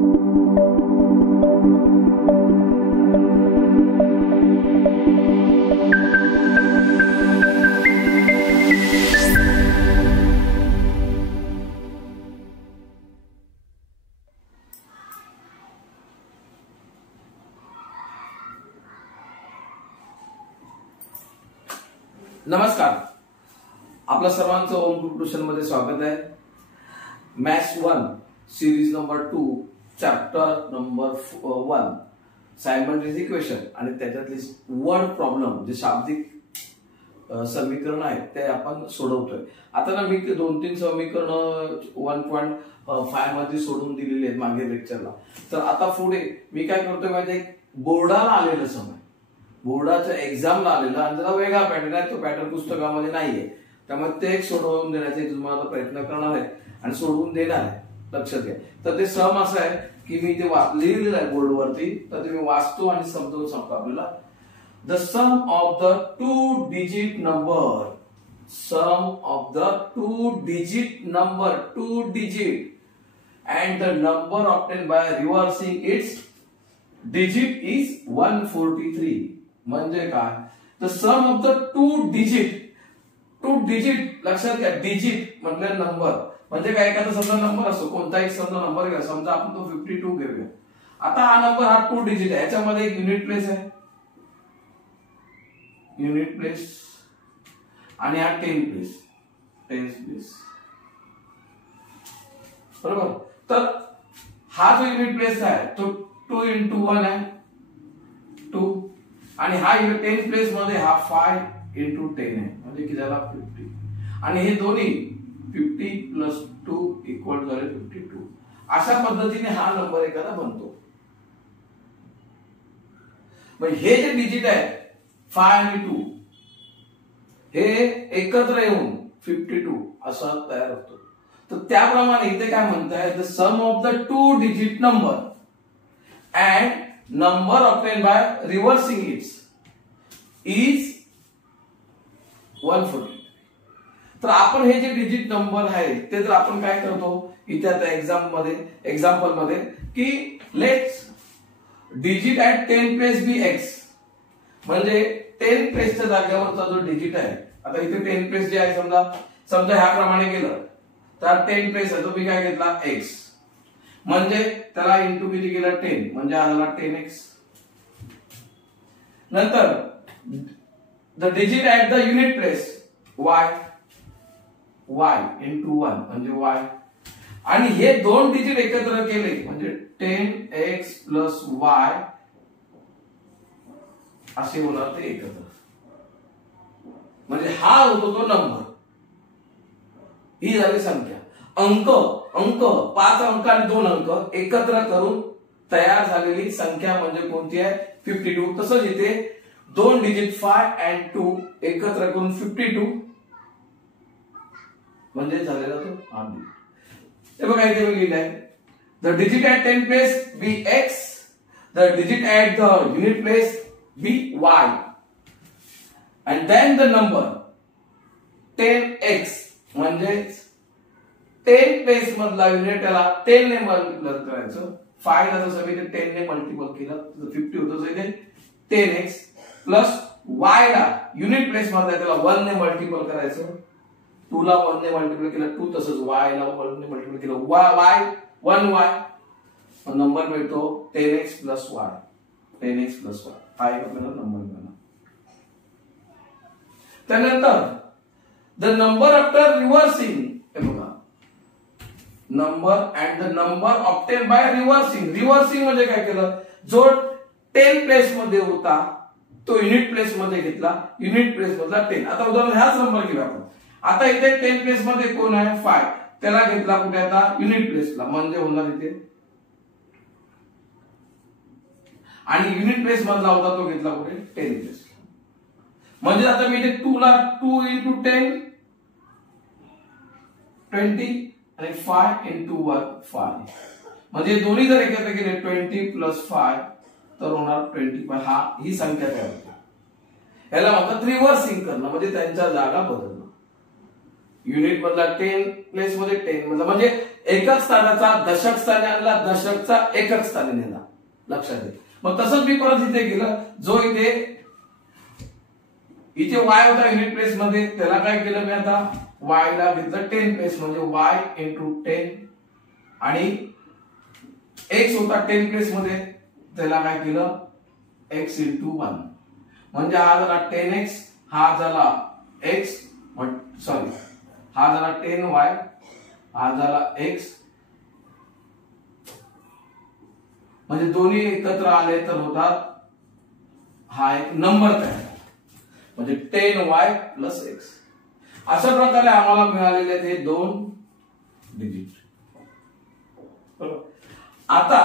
नमस्कार, आपलं सर्वांचं ओम ग्रुप ट्युशन मध्ये स्वागत आहे। Maths 1 series number 2 chapter number 1 simultaneous equation आणि त्याच्यातली वर्ड प्रॉब्लेम जे शाब्दिक समीकरण आहेत ते आपण सोडवतोय। आता ना मी 2-3 समीकरण 1.5 मध्ये सोडून दिलेली आहेत मागे लेक्चरला। तर आता पुढे मी काय करतोय माहिती, बोर्डाला आलेलं समय, बोर्डाच्या एक्झामला आलेला आणि त्याला वेगळा पॅटर्न आहे, तो पॅटर्न पुस्तकामध्ये नाहीये, त्यामुळे ते एक सोडवून देण्याचा तुम्हाला प्रयत्न करणार आहे आणि सोडवून देणार आहे। लक्षात घ्या। तर ते सम असं आहे की मी ते लिहिलेलं आहे बोर्डवरती, तर ते मी वाचतो आणि समजावून सांगतो आपल्याला। The sum of the 2 digit number, sum of the 2 digit number, 2 digit and the number obtained by reversing its digit is 143। म्हणजे काय, the sum of the 2 digit, 2 digit लक्षात घ्या, डिजिट म्हणजे नंबर, म्हणजे काय, एखादा समजा नंबर असतो, कोणताही समजा नंबर घ्या, समजा आपण तो 52 घेऊया। आता हा नंबर हा 2 डिजिट आहे, याच्यामध्ये एक युनिट प्लेस आहे, युनिट प्लेस, आणि हा 10 प्लेस, 10 प्लेस, बरोबर। तर हा जो युनिट प्लेस आहे तो 2 into 1 आहे, 2, आणि हा 10 प्लेस मध्ये हा 5 into 10 आहे, म्हणजे किती झाला 50, आणि हे दोन्ही 50 + 2 इक्वल झाले 52। अशा पद्धतीने हा नंबर एखादा बनतो। मग हे जे डिजिट आहे 5 आणि 2 हे एकत्र येऊन 52 असा तयार होतो। तर त्याप्रमाणे इथे काय म्हणताय, the sum of the 2 digit number and number obtain by reversing its is 143। तर आपण हे जे डिजिट नंबर आहे ते तर आपण काय करतो इथे आता एक्झाम्पल मध्ये की let's digit at 10 place be x, म्हणजे 10 प्लेसच्या जागेवरचा जो डिजिट आहे, आता इथे 10 प्लेस जे आहे समजा ह्याप्रमाणे केलं तर 10 प्लेस आहे तो मी काय घेतला x, म्हणजे त्याला इंटू किती केलं 10, म्हणजे आला 10x। नंतर the digit at the unit place y, y into 1 म्हणजे y, आणि हे दोन डिजिट एकत्र केले म्हणजे 10x + y असे होणार ते एकत्र, म्हणजे हा होतो तो नंबर, ही झाली संख्या। अंक 5 अंक आणि 2 अंक एकत्र करून तयार झालेली संख्या म्हणजे कोणती आहे 52। तसंच इथे 2 डिजिट 5 and 2 एकत्र करून 52 म्हणजे झालेला तो हा डिजिट। हे बघा इथे मी लिहिलंय, the digit at 10 place be x, the digit at the unit place be y, and then the number 10x, म्हणजे 10 प्लेस मधला युनिट त्याला 10 ने मल्टिप्लाय करायचं, 5 ला जसं मी 10 ने मल्टिपल केलं तर 50 होतं, इथे 10x प्लस y ला युनिट प्लेस मधला त्याला 1 ने मल्टिपल करायचं, 2 ला 1 ने मल्टिपल केलं 2, तसंच y ला 1 ने मल्टिपल केलं y 1y, नंबर मिळतो 10x + y, 10x + y, हा एक आपल्याला नंबर मिळाला। त्यानंतर द नंबर आफ्टर रिव्हर्सिंग, हे बघा number and the number obtain by reversing, reversing म्हणजे काय केलं, जो 10 प्लेस मध्ये होता तो युनिट प्लेस मध्ये घेतला, युनिट प्लेस मधला 10। आता उदाहरण हाच नंबर घेऊया आपण, आता इथे 10 प्लेस मध्ये कोण आहे 5, त्याला घेतला कुठे आता युनिट प्लेसला, म्हणजे होणार इथे, आणि युनिट प्लेस मधला होता तो घेतला कुठे 10 प्लेस, म्हणजे आता मी इथे 2 ला 2 into 10 20 आणि 5 into 1 5, म्हणजे दोन्ही जर एकत्र केले 20 + 5 तर होणार 25। ही संख्या काय होती, याला म्हणतात रिव्हर्सिंग करणं, म्हणजे त्यांच्या जागा बदलणं। युनिट मधला 10 प्लेस मध्ये 10 म्हणजे एकक स्थानाचा दशक स्थानी आणला, दशकचा एकक स्थानी नेला, लक्षात घ्या. मग तसंच मी परत इथे केलं, जो इथे वाय होता युनिट प्लेस मध्ये, त्याला काय केलं मी आता वाय ला घेतलं 10 प्लेस म्हणजे वाय इंटू 10, आणि एक्स होता 10 प्लेस मध्ये, त्याला काय केलं एक्स इंटू 1, म्हणजे हा झाला 10x, हा झाला एक्स, सॉरी हा झाला 10y, हा झाला x, म्हणजे दोन्ही एकत्र आले तर होतात हा एक नंबर तयार, म्हणजे 10y प्लस x. अशा प्रकारे आम्हाला मिळालेले हे 2 डिजिट. आता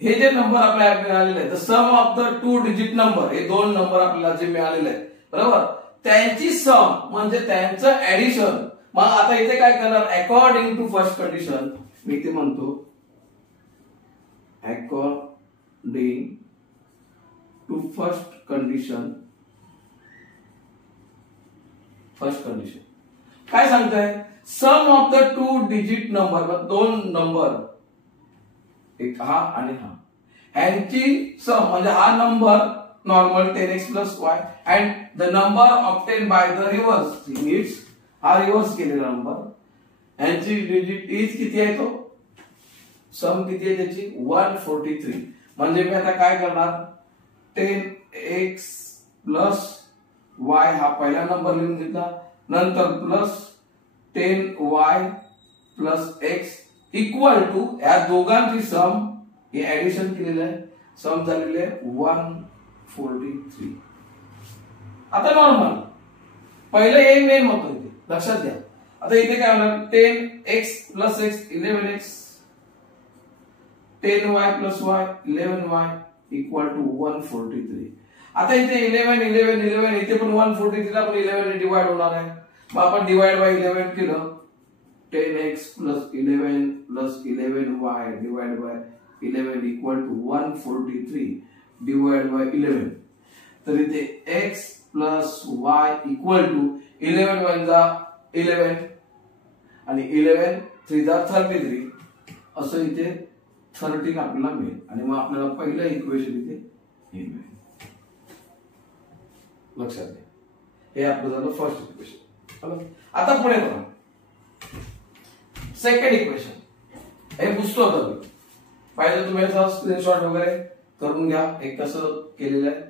हे जे नंबर आपल्याला मिळालेले आहेत, the sum of the 2 digit number, हे 2 नंबर आपल्याला जे मिळालेले आहेत बरोबर, त्यांची सम म्हणजे त्यांचं ऍडिशन. मग आता इथे काय करणार, अकॉर्डिंग टू फर्स्ट कंडिशन, मी इथे म्हणतो अकॉर्डिंग टू फर्स्ट कंडिशन काय सांगताय, sum of the 2 digit number, 2 number, एक हा आणि हा, यांची सम म्हणजे हा number normal 10x plus y and the number obtained by the reverse limits, हा रिव्हर्स केलेला नंबर, यांची डिजिट इज किती आहे, तो सम किती आहे त्याची 143. म्हणजे मी आता काय करणार, 10x plus y हा पहिला नंबर लिहून घेतला, नंतर plus 10y plus x equal to या दोघांची सम, हे ऍडिशन केलेलं आहे, सम झालेले 143. आता नॉर्मल पहिले एक मेन होतं इथे, लक्षात घ्या. आता इथे काय होणार, 10x plus x 11x, 10y plus y 11y equal to 143. आता इथे 11 11 11 इथे पण 143 ला पण 11 ने डिवाइड होणार आहे. मग आपण डिवाइड बाय 11 केलं, 10x plus 11 plus 11y divided by 11 equal to 143 divided by 11. तर इथे x plus y equal to 11 1 जा 11 आणि 11 3 जा 33, असं इथे 13 आपल्याला मिळेल. आणि मग आपल्याला पहिलं इक्वेशन इथे हे मिळेल, लक्षात घ्या. हे आपलं झालं फर्स्ट इक्वेशन. आता पुढे बघा सेकंड इक्वेशन. हे पुसतो होतं मी, पाहिजे तुम्ही याचा स्क्रीनशॉट वगैरे करून घ्या, हे कसं केलेलं आहे.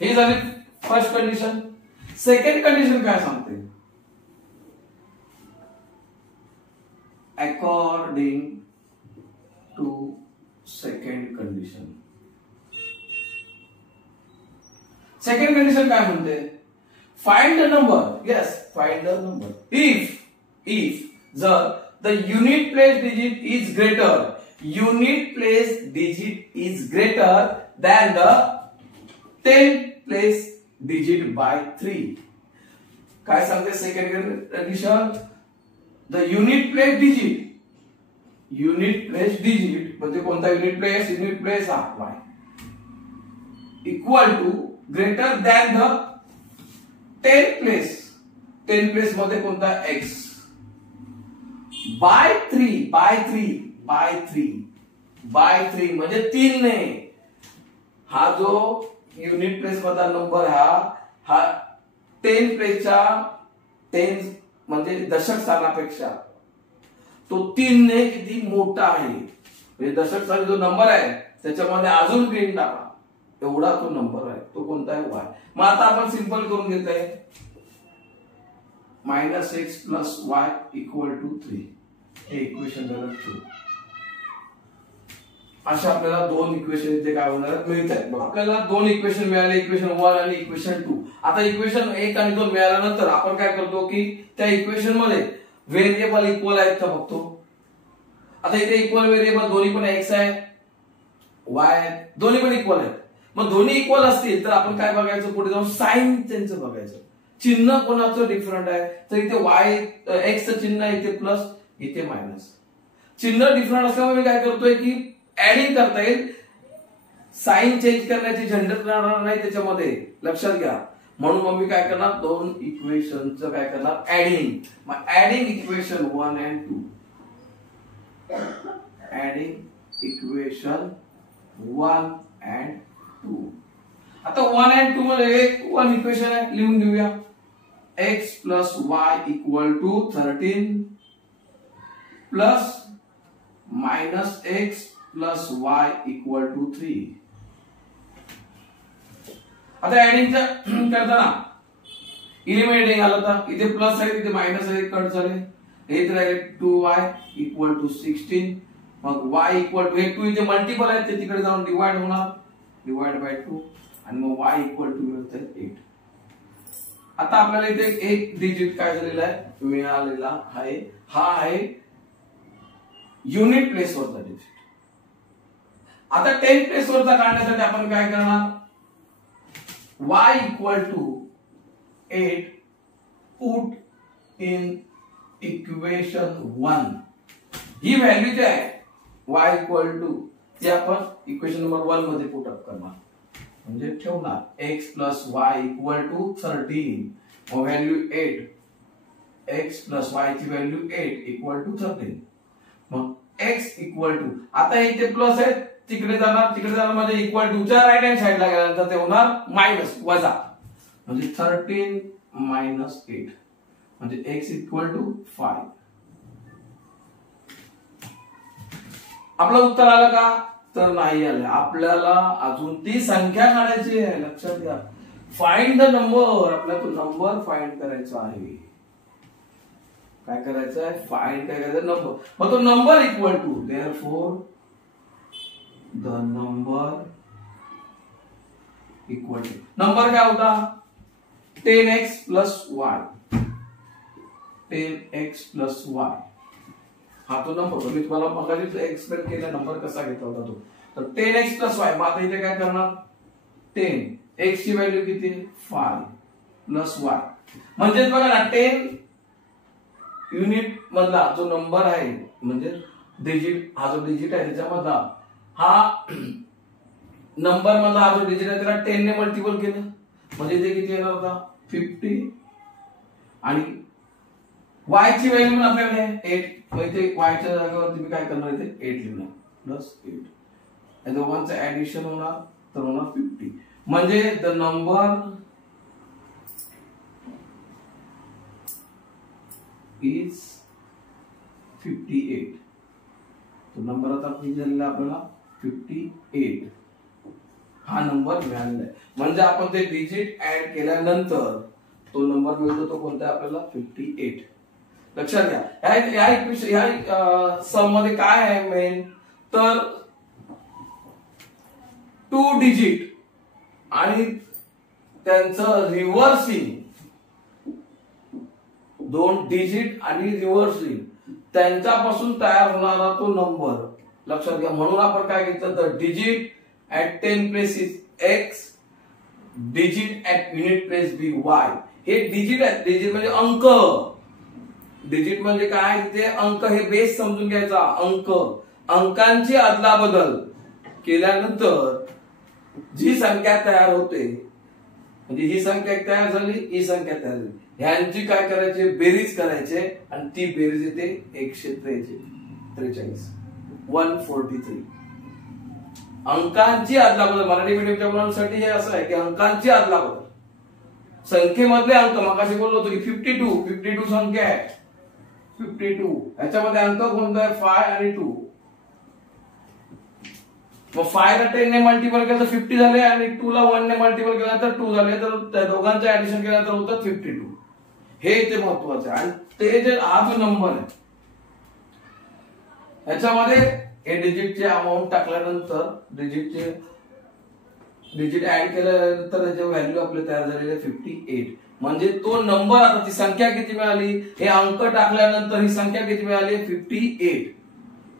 ही झाली फर्स्ट कंडिशन. सेकंड कंडिशन काय सांगते, according to second condition. Second condition काय म्हणते, find the number, yes find the number if जर the unit place digit is greater, unit place digit is greater than the 10 place digit by 3. काय सांगते second condition, the unit place digit म्हणजे कोणता unit place हा y equal to greater than the 10 place मध्ये कोणता x bye 3 म्हणजे 3 ने. हा जो युनिट प्लेस मधला नंबर हा 10 प्लेसच्या 10 म्हणजे दशक स्थानापेक्षा तो 3 ने किती मोठा आहे, म्हणजे दशक स्थानी जो नंबर आहे त्याच्यामध्ये अजून 3 टाका, एवढा तो नंबर आहे, तो कोणता आहे y. मग आता आपण सिंपल करून घेत आहे, -x plus y equal to 3. हे इक्वेशन झालं 2. अशा आपल्याला 2 इक्वेशन इथे काय होणार मिळत आहेत. आपल्याला 2 इक्वेशन मिळाले, इक्वेशन 1 आणि इक्वेशन 2. आता इक्वेशन 1 आणि 2 मिळाल्यानंतर आपण काय करतो की त्या इक्वेशन मध्ये व्हेरिएबल इक्वल आहेत का बघतो. आता इथे इक्वल व्हेरिएबल दोन्ही पण x आहे y आहे, दोन्ही पण इक्वल आहेत. मग दोन्ही इक्वल असतील तर आपण काय बघायचं, पुढे जाऊन साइन त्यांचं बघायचं, चिन्ह कोणाचं डिफरंट आहे. तर इथे y x चं चिन्ह इथे प्लस इथे मायनस, चिन्ह डिफरंट असल्यामुळे मी काय करतोय की ऍडिंग करता येईल. साइन चेंज करण्याची झंझट राहणार नाही त्याच्यामध्ये, लक्षात घ्या. म्हणून मग मी काय करणार, दोन इक्वेशनचं काय करणार, ऍडिंग. मग adding equation 1 and 2, adding equation 1 and 2. आता 1 and 2 मध्ये एक वन इक्वेशन आहे, लिहून घेऊया. x plus y equal to 13 plus minus x plus y equal to 3. आता ऍडिंग करताना इलिमिनेटिंग आलं होतं, इथे प्लस आहे इथे मायनस आहे, कट झाले. हे राहिले 2y equal to 16. मग y equal to हे 2 इथे मल्टिपल आहे, ते तिकडे जाऊन डिवाइड होणार, डिवाइड बाय 2, आणि मग y equal to मिळते 8. आता आपल्याला इथे एक डिजिट काय झालेला आहे, मिळालेला आहे. हा आहे युनिट प्लेस वरचा डिजिट. आता 10 प्लेस वरचा काढण्यासाठी आपण काय करणार, y equal to 8 put in equation 1. ही व्हॅल्यू जी आहे y equal to ती आपण इक्वेशन नंबर 1 मध्ये पुट अप करणार, म्हणजे ठेवणार x plus y equal to 13. मग व्हॅल्यू 8, x plus y ची व्हॅल्यू 8 equal to 13. मग x equal to, आता इथे प्लस आहे, तिकडे जाणार म्हणजे इक्वल टू च्या राईट हँड साइडला गेल्यानंतर ते होणार मायनस, वजा, म्हणजे 13 minus 8, म्हणजे x equal to 5. आपलं उत्तर आलं का, तर नाही आलं. आपल्याला अजून ती संख्या काढायची आहे, लक्षात घ्या. फाइंड द नंबर, आपल्याला तो नंबर फाइंड करायचा आहे. काय करायचं आहे, फाइंड काय करायचं, नंबर. मग तो number equal to, therefore the number equal to, number काय होता 10x plus y, 10x plus y. हा तो नंबर होता, मी तुम्हाला मगाशीच एक्सप्लेन केला नंबर कसा घेतला होता तो. तर 10x plus y. मग आता इथे काय करणार, 10, x ची व्हॅल्यू किती 5 प्लस y, म्हणजे बघा ना 10 युनिट मधला जो नंबर आहे, म्हणजे डिजिट, हा जो डिजिट आहे त्याच्यामधला हा नंबर मधला हा जो डिजिट आहे त्याला 10 ने मल्टिपल केलं, म्हणजे ते किती येणार होता 50. आणि y ची व्हॅल्यू पण आपल्याकडे 8, मग इथे y च्या जागेवर तुम्ही काय करणार, इथे 8 लिहणार प्लस 8. या दोघांचं ऍडिशन होणार, तर होणार 50. म्हणजे द नंबर इज 58. तो नंबर आता किती झालेला आपल्याला 58. हा नंबर मिळालेला आहे. म्हणजे आपण ते डिजिट ऍड केल्यानंतर तो नंबर मिळतो, तो कोणता आपल्याला 58. लक्षात घ्या. या सम मध्ये काय आहे मेन, तर 2 डिजिट आणि त्यांचं रिव्हर्सिंग, 2 डिजिट आणि रिव्हर्सिंग त्यांच्यापासून तयार होणारा तो नंबर, लक्षात घ्या. म्हणून आपण काय घेतलं, तर digit at 10 place is x, digit at unit place be y. हे डिजिट आहे, डिजिट म्हणजे अंक, डिजिट म्हणजे काय, तिथे अंक, हे बेस समजून घ्यायचा. अंक, अंकांची अदलाबदल केल्यानंतर जी संख्या तयार होते, म्हणजे ही संख्या तयार झाली, ही संख्या तयार झाली, ह्यांची काय करायचे, बेरीज करायचे, आणि ती बेरीज येते 143, 143. अंकांची अदलाबदल, मराठी मीडियमच्या मुलांसाठी हे असं आहे की अंकांची अदलाबदल, संख्येमधले अंक. मगाशी बोललो होतो की 52 संख्या आहे, 52 याच्यामध्ये अंक कोणता आहे 5 आणि 2. मग 5 ला 10 ने मल्टिपल केलं तर 50 झाले, आणि 2 ला 1 ने मल्टिपल केलं तर 2 झाले, तर त्या दोघांचं ऍडिशन केल्यानंतर होतं 52. हे ते महत्वाचं आहे. आणि ते जे हा जो नंबर आहे याच्यामध्ये हे डिजिटचे अमाऊंट टाकल्यानंतर, डिजिट ऍड केल्यानंतर त्याची व्हॅल्यू आपली तयार झालेली आहे 58. म्हणजे तो नंबर, आता ती संख्या किती मिळाली, हे अंक टाकल्यानंतर ही संख्या किती मिळाली 58.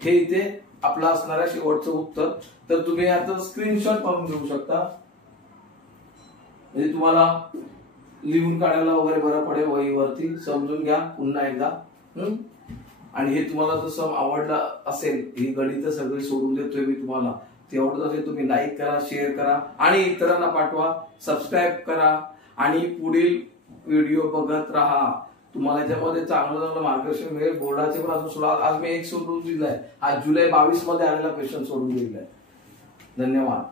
हे इथे आपलं असणाऱ्या शेवटचं उत्तर. तर तुम्ही आता स्क्रीनशॉट पाहून घेऊ शकता, म्हणजे तुम्हाला लिहून काढायला वगैरे बरं पडेल, वहीवरती समजून घ्या पुन्हा एकदा. आणि हे तुम्हाला जसं आवडलं असेल, ही गणित सगळी सोडून देतोय मी तुम्हाला, ते आवडत असेल तुम्ही लाईक करा, शेअर करा आणि इतरांना पाठवा, सबस्क्राईब करा आणि पुढील व्हिडिओ बघत राहा. तुम्हाला याच्यामध्ये चांगलं मार्गदर्शन मिळेल. बोर्डाचे पण अजून सोडा. आज मी एक सोडून दिलाय, आज जुलै 22 मध्ये आलेला क्वेश्चन सोडून दिलाय. धन्यवाद.